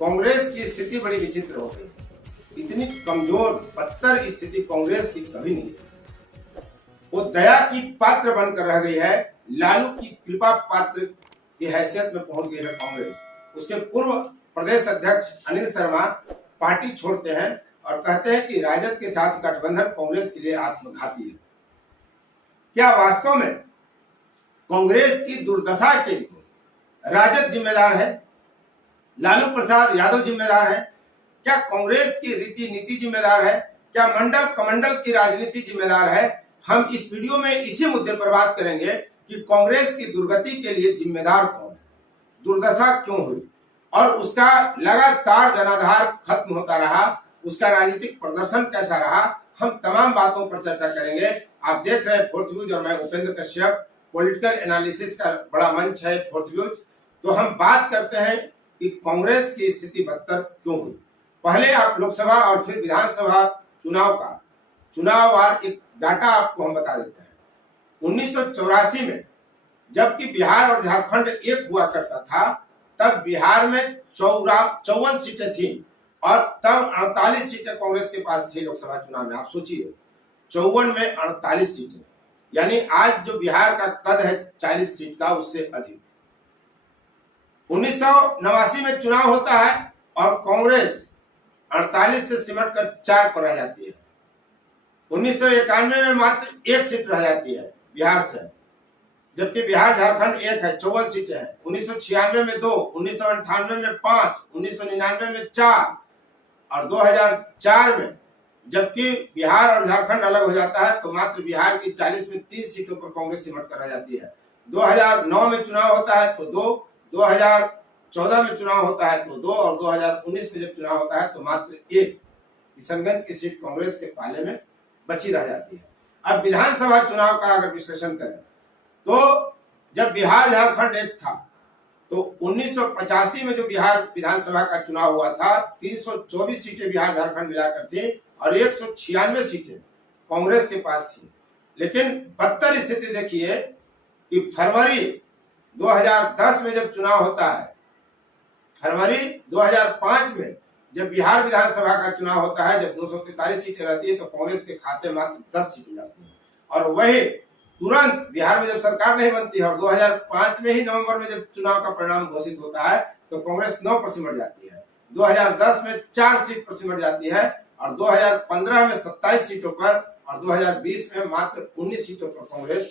कांग्रेस की स्थिति बड़ी विचित्र हो गई। इतनी कमजोर बदतर स्थिति कांग्रेस की कभी नहीं है। वो दया की पात्र बनकर रह गई है, लालू की कृपा पात्र की हैसियत में पहुंच गई है कांग्रेस। उसके पूर्व प्रदेश अध्यक्ष अनिल शर्मा पार्टी छोड़ते हैं और कहते हैं कि राजद के साथ गठबंधन कांग्रेस के लिए आत्मघाती है। क्या वास्तव में कांग्रेस की दुर्दशा के लिए राजद जिम्मेदार है? लालू प्रसाद यादव जिम्मेदार है? क्या कांग्रेस की रीति नीति जिम्मेदार है? क्या मंडल कमंडल की राजनीति जिम्मेदार है? हम इस वीडियो में इसी मुद्दे पर बात करेंगे कि कांग्रेस की दुर्गति के लिए जिम्मेदार कौन है, दुर्दशा क्यों हुई और उसका लगातार जनाधार खत्म होता रहा, उसका राजनीतिक प्रदर्शन कैसा रहा। हम तमाम बातों पर चर्चा करेंगे। आप देख रहे हैं फोर्थ व्यूज और मैं उपेंद्र कश्यप। पॉलिटिकल एनालिसिस का बड़ा मंच है फोर्थ व्यूज। तो हम बात करते हैं कि कांग्रेस की स्थिति बदतर क्यों हुई। पहले आप लोकसभा और फिर विधानसभा चुनाव का चुनाववार एक डाटा आपको हम बता देते हैं। 1984 में जबकि बिहार और झारखंड एक हुआ करता था, तब बिहार में 54 सीटें थी और तब 48 सीटें कांग्रेस के पास थी लोकसभा चुनाव में। आप सोचिए 54 में 48 सीटें, यानी आज जो बिहार का कद है 40 सीट का, उससे अधिक। 1989 में चुनाव होता है और कांग्रेस 48 से सिमट कर 4 पर रह जाती है। 1991 में मात्र 1 सीट रह जाती है बिहार से, जबकि बिहार झारखंड एक है, 54 सीटें हैं। 1996 में 2, 1998 में 5, 1999 में 4 और 2004 में जबकि बिहार और झारखंड अलग हो जाता है तो मात्र बिहार की 40 में 3 सीटों पर कांग्रेस सिमट कर रह जाती है। 2009 में चुनाव होता है तो 2, 2014 में चुनाव होता है तो 2 और 2019 में जब चुनाव होता है तो मात्र 1 किशनगंज की सीट कांग्रेस के पाले में बची रह जाती है। अब विधानसभा चुनाव का अगर विश्लेषण करें तो जब बिहार झारखंड एक था तो 1985 में जो बिहार विधानसभा का चुनाव हुआ था 324 सीटें बिहार झारखंड मिलाकर थी और 196 सीटें कांग्रेस के पास थी। लेकिन बदतर स्थिति देखिए कि फरवरी 2010 में जब चुनाव होता है, फरवरी 2005 में जब बिहार विधानसभा का चुनाव होता है, जब 243 सीटें रहती है तो कांग्रेस के खाते मात्र 10 सीटें जाती हैं और वही तुरंत बिहार में जब सरकार नहीं बनती है और 2005 में ही नवंबर में जब चुनाव का परिणाम घोषित होता है तो कांग्रेस 9 पर सिमट जाती है। 2010 में 4 सीट पर सिमट जाती है और 2015 में 27 सीटों पर और 2020 में मात्र 19 सीटों पर कांग्रेस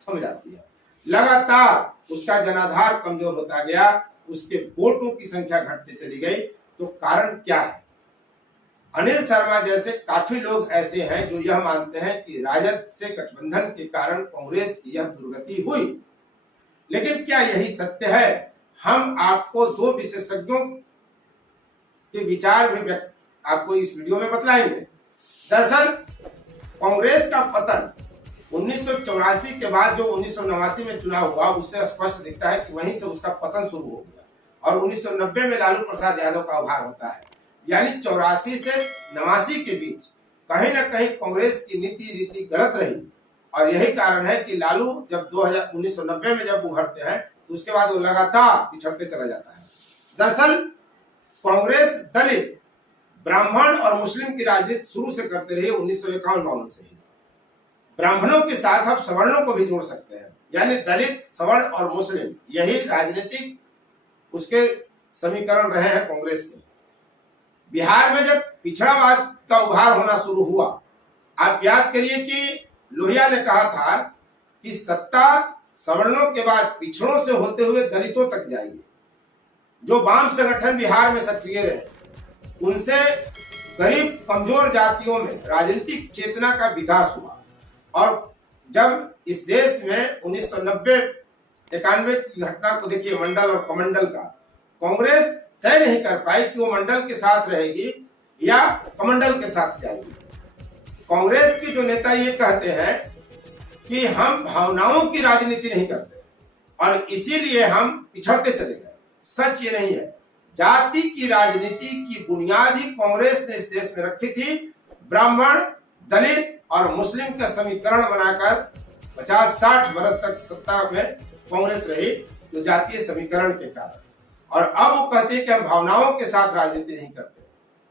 थम जाती है। लगातार उसका जनाधार कमजोर होता गया, उसके वोटों की संख्या घटती चली गई। तो कारण क्या है? अनिल शर्मा जैसे काफी लोग ऐसे हैं जो यह मानते हैं कि राजद से गठबंधन के कारण कांग्रेस की यह दुर्गति हुई। लेकिन क्या यही सत्य है? हम आपको 2 विशेषज्ञों के विचार भी आपको इस वीडियो में बतलाएंगे। दरअसल कांग्रेस का पतन 1984 के बाद जो 1989 में चुनाव हुआ उससे स्पष्ट दिखता है कि वहीं से उसका पतन शुरू हो गया और 1990 में लालू प्रसाद यादव का उभार होता है। यानी 84 से 89 के बीच कहीं ना कहीं कांग्रेस की नीति रीति गलत रही और यही कारण है कि लालू जब 1990 में जब उभरते हैं तो उसके बाद वो लगातार पिछड़ते चला जाता है। दरअसल कांग्रेस दलित, ब्राह्मण और मुस्लिम की राजनीति शुरू से करते रही 1951 से ही। ब्राह्मणों के साथ आप सवर्णों को भी जोड़ सकते हैं, यानी दलित, सवर्ण और मुस्लिम, यही राजनीतिक उसके समीकरण रहे हैं कांग्रेस के। बिहार में जब पिछड़ावाद का उभार होना शुरू हुआ, आप याद करिए कि लोहिया ने कहा था कि सत्ता सवर्णों के बाद पिछड़ों से होते हुए दलितों तक जाएगी। जो वाम संगठन बिहार में सक्रिय रहे उनसे गरीब कमजोर जातियों में राजनीतिक चेतना का विकास हुआ और जब इस देश में 1990-91 की घटना को देखिए, मंडल और कमंडल का, कांग्रेस तय नहीं कर पाई कि वो मंडल के साथ रहेगी या कमंडल के साथ जाएगी। कांग्रेस के जो नेता ये कहते हैं कि हम भावनाओं की राजनीति नहीं करते और इसीलिए हम पिछड़ते चले गए। सच ये नहीं है। जाति की राजनीति की बुनियाद ही कांग्रेस ने इस देश में रखी थी। ब्राह्मण, दलित और मुस्लिम का समीकरण बनाकर 50-60 वर्ष तक सत्ता में कांग्रेस रही, तो जातीय समीकरण के कारण। और अब वो कहते हैं कि हम भावनाओं के साथ राजनीति नहीं करते।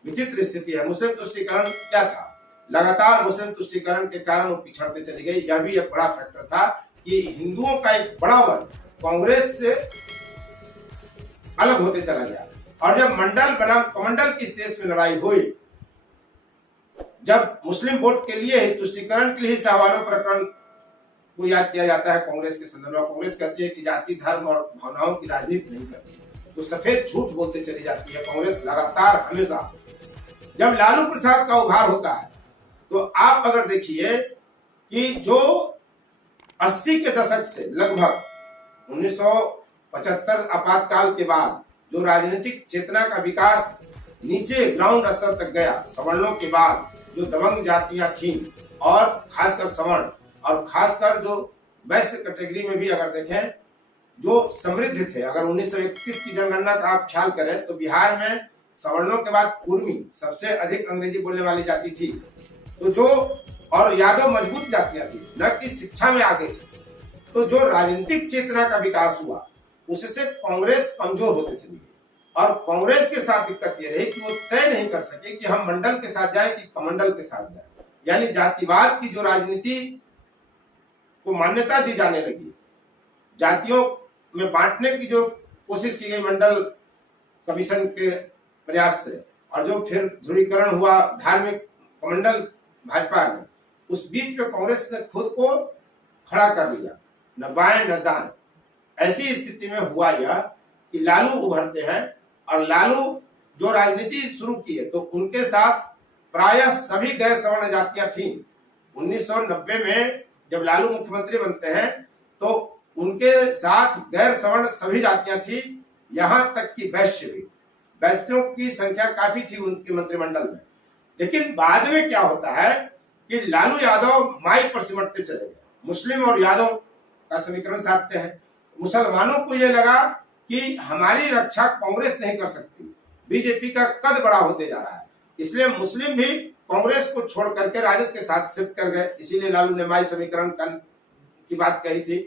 विचित्र स्थिति है। मुस्लिम तुष्टीकरण क्या था? लगातार मुस्लिम तुष्टीकरण के कारण वो पिछड़ते चली गई। यह भी एक बड़ा फैक्टर था कि हिंदुओं का एक बड़ा वर्ग कांग्रेस से अलग होते चला गया। और जब मंडल बनाम कमंडल की इस देश में लड़ाई हुई, जब मुस्लिम वोट के लिए तुष्टीकरण के लिए सहवालों प्रकरण को याद किया जाता है कांग्रेस के संदर्भ में, कांग्रेस कहती है कि जाति धर्म और भावनाओं की राजनीति नहीं करती, तो सफेद झूठ बोलते चली जाती है कांग्रेस लगातार हमेशा। जब लालू प्रसाद का उभार होता है तो आप अगर देखिए कि जो 80 के दशक से लगभग 1975 आपातकाल के बाद जो राजनीतिक चेतना का विकास नीचे ग्राउंड स्तर तक गया, सवर्णों के बाद जो दबंग जातियां थीं और खासकर सवर्ण और खासकर जो वैश्य कैटेगरी में भी अगर देखें जो समृद्ध थे, अगर 1931 की जनगणना का आप ख्याल करें तो बिहार में सवर्णों के बाद कुर्मी सबसे अधिक अंग्रेजी बोलने वाली जाति थी, तो जो और यादव मजबूत जातियां थी, न कि शिक्षा में आगे थी। तो जो राजनीतिक चेतना का विकास हुआ उससे कांग्रेस कमजोर होते चली गई। और कांग्रेस के साथ दिक्कत यह रही कि वो तय नहीं कर सके कि हम मंडल के साथ जाए कि कमंडल के साथ जाए, यानी जातिवाद की जो राजनीति को मान्यता दी जाने लगी, जातियों में बांटने की जो कोशिश की गई मंडल कमीशन के प्रयास से, और जो फिर ध्रुवीकरण हुआ धार्मिक कमंडल भाजपा में, उस बीच में कांग्रेस ने खुद को खड़ा कर लिया, न बाएं न दाएं। ऐसी स्थिति में हुआ यह कि लालू उभरते हैं और लालू जो राजनीति शुरू की है तो उनके साथ प्रायः सभी गैर सवर्ण जातियां थीं। 1990 में जब लालू मुख्यमंत्री बनते हैं तो उनके साथ गैर सवर्ण सभी जातियां थी, यहां तक कि वैश्य भी। वैश्यों की संख्या काफी थी उनके मंत्रिमंडल में। लेकिन बाद में क्या होता है कि लालू यादव माइक पर सिमटते चले गए, मुस्लिम और यादव का समीकरण साधते हैं। मुसलमानों को यह लगा कि हमारी रक्षा कांग्रेस नहीं कर सकती, बीजेपी का कद बड़ा होते जा रहा है, इसलिए मुस्लिम भी कांग्रेस को छोड़ करके राजद के साथ शिफ्ट कर गए। इसीलिए लालू ने माई समीकरण की बात कही थी।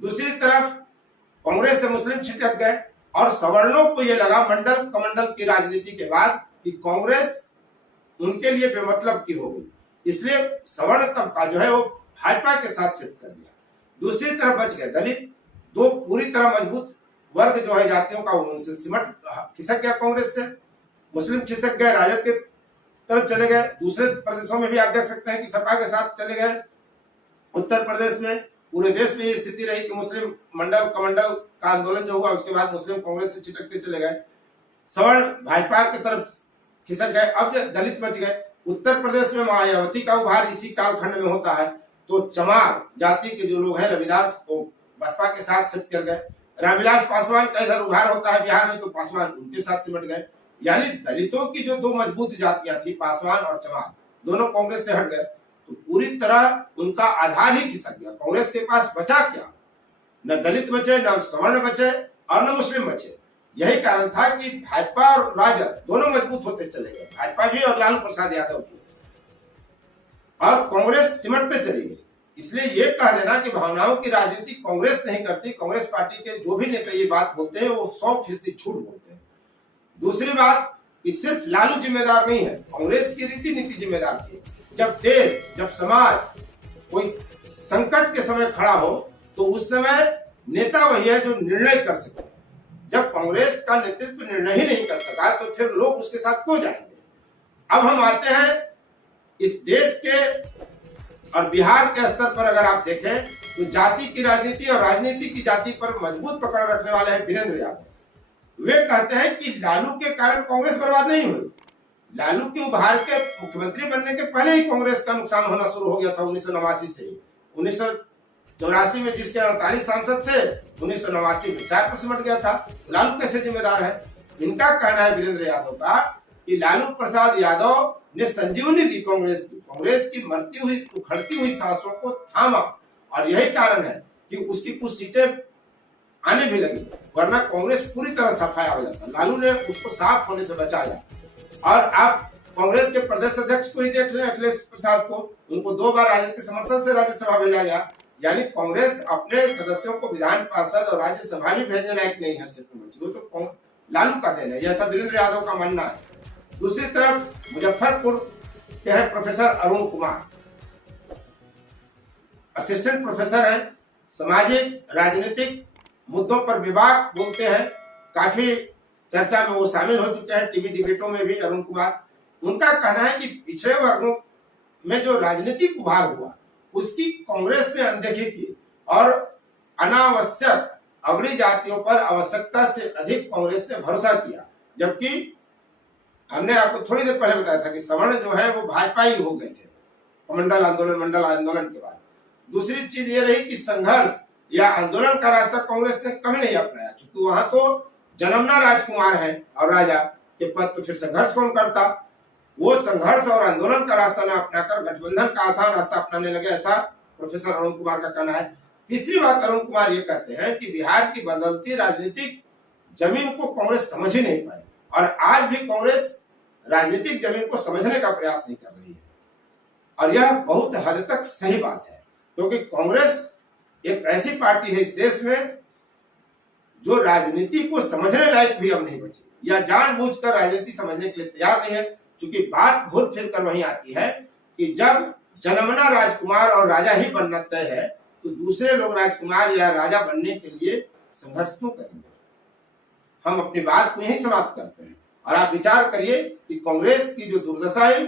दूसरी तरफ कांग्रेस से मुस्लिम छिटक गए और सवर्णों को यह लगा मंडल कमंडल की राजनीति के बाद कि कांग्रेस उनके लिए बेमतलब की हो गई, इसलिए सवर्ण तबका जो है वो भाजपा के साथ शिफ्ट कर गया। दूसरी तरफ बच गए दलित, दो पूरी तरह मजबूत वर्ग जो है जातियों का, उनसे सिमट खिसक गया कांग्रेस से। मुस्लिम खिसक गए, राजद के तरफ चले गए। दूसरे प्रदेशों में भी आप देख सकते हैं कि सपा के साथ चले गए। उत्तर प्रदेश में, पूरे देश में ये स्थिति रही कि मुस्लिम मंडल कमंडल का आंदोलन जो हुआ उसके बाद मुस्लिम कांग्रेस से छिटकते चले गए, सवर्ण भाजपा की तरफ खिसक गए। अब दलित बच गए। उत्तर प्रदेश में मायावती का उभार इसी कालखंड में होता है, तो चमार जाति के जो लोग हैं रविदास को बसपा के साथ शिफ्ट कर गए। रामविलास पासवान का इधर उभार होता है बिहार में, तो पासवान उनके साथ सिमट गए। यानी दलितों की जो दो मजबूत जातियां थी, पासवान और चमार, दोनों कांग्रेस से हट गए, तो पूरी तरह उनका आधार ही खिसक गया। कांग्रेस के पास बचा क्या? न दलित बचे, न सवर्ण बचे और न मुस्लिम बचे। यही कारण था कि भाजपा और राजद दोनों मजबूत होते चले गए, भाजपा भी और लालू प्रसाद यादव भी, और कांग्रेस सिमटते चली गई। इसलिए ये कह देना कि भावनाओं की राजनीति कांग्रेस नहीं करती, कांग्रेस पार्टी के जो भी नेता ये बात बोलते हैं वो 100% झूठ बोलते हैं। दूसरी बात कि सिर्फ लालू जिम्मेदार नहीं है, कांग्रेस की रीति नीति जिम्मेदार थी। जब देश, जब समाज कोई संकट के समय खड़ा हो तो उस समय नेता वही है जो निर्णय कर सके। जब कांग्रेस का नेतृत्व निर्णय ही नहीं कर सका तो फिर लोग उसके साथ क्यों जाएंगे? अब हम आते हैं इस देश के और बिहार के स्तर पर अगर आप देखें तो जाति की राजनीति और राजनीति की जाति पर मजबूत पकड़ रखने वाले हैं वीरेंद्र यादव। वे कहते हैं कि लालू के कारण कांग्रेस बर्बाद नहीं हुई। लालू के उभार के मुख्यमंत्री बनने के पहले ही कांग्रेस का नुकसान होना शुरू हो गया था 1989 से ही। 1984 में जिसके 48 सांसद थे, 1989 में 4 पर सिमट गया था। लालू कैसे जिम्मेदार है? इनका कहना है वीरेंद्र यादव का कि लालू प्रसाद यादव ने संजीवनी दी कांग्रेस की मरती हुई उखड़ती हुई सांसों को थामा, और यही कारण है कि उसकी कुछ सीटें आने भी लगी, वरना कांग्रेस पूरी तरह सफाया हो जाता। लालू ने उसको साफ होने से बचाया। और आप कांग्रेस के प्रदेश अध्यक्ष को ही देख लें, अखिलेश प्रसाद को, उनको 2 बार राजद के समर्थन से राज्यसभा भेजा गया। यानी कांग्रेस अपने सदस्यों को विधान पार्षद और राज्यसभा भी भेजने लायक नहीं है। वो तो लालू का देन है, यह वीरेंद्र यादव का मानना है। दूसरी तरफ मुजफ्फरपुर के हैं professor Arun Kumar, assistant professor हैं, सामाजिक राजनीतिक मुद्दों पर विभाग बोलते हैं, काफी चर्चा में वो शामिल हो चुके हैं, टीवी डिबेटों में भी अरुण कुमार। उनका कहना है कि पिछड़े वर्गों में जो राजनीतिक उभार हुआ उसकी कांग्रेस ने अनदेखी की और अनावश्यक अगड़ी जातियों पर आवश्यकता से अधिक कांग्रेस ने भरोसा किया, जबकि हमने आपको थोड़ी देर पहले बताया था कि सवर्ण जो है वो भाजपा ही हो गए थे मंडल आंदोलन के बाद। दूसरी चीज ये रही कि संघर्ष या आंदोलन का रास्ता कांग्रेस ने कभी नहीं अपनाया, चूंकि वहां तो जन्मना राजकुमार है और राजा के पद, तो फिर संघर्ष कौन करता। वो संघर्ष और आंदोलन का रास्ता न अपनाकर गठबंधन का आसान रास्ता अपनाने लगे, ऐसा प्रोफेसर अरुण कुमार का कहना है। तीसरी बात अरुण कुमार ये कहते हैं कि बिहार की बदलती राजनीतिक जमीन को कांग्रेस समझ ही नहीं पाई और आज भी कांग्रेस राजनीतिक जमीन को समझने का प्रयास नहीं कर रही है, और यह बहुत हद तक सही बात है, क्योंकि कांग्रेस एक ऐसी पार्टी है इस देश में जो राजनीति को समझने लायक भी अब नहीं बची या जानबूझकर राजनीति समझने के लिए तैयार नहीं है। क्योंकि बात घूर फिर कर वहीं आती है कि जब जन्मना राजकुमार और राजा ही बनना तय है तो दूसरे लोग राजकुमार या राजा बनने के लिए संघर्ष क्यों करेंगे। हम अपनी बात को यहीं समाप्त करते हैं और आप विचार करिए कि कांग्रेस की जो दुर्दशा है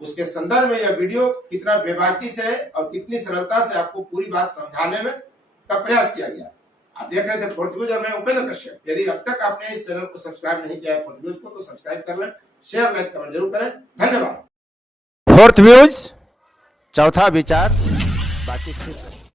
उसके संदर्भ में यह वीडियो कितना बेबाकी से और कितनी सरलता से आपको पूरी बात समझाने में का प्रयास किया गया। आप देख रहे थे फोर्थ व्यूज और मैं उपेंद्र कश्यप। यदि अब तक आपने इस चैनल को सब्सक्राइब नहीं किया है फोर्थ व्यूज को, तो सब्सक्राइब कर लें, शेयर लाइक कमेंट जरूर करें। धन्यवाद। फोर्थ व्यूज, चौथा विचार, बाकी फिर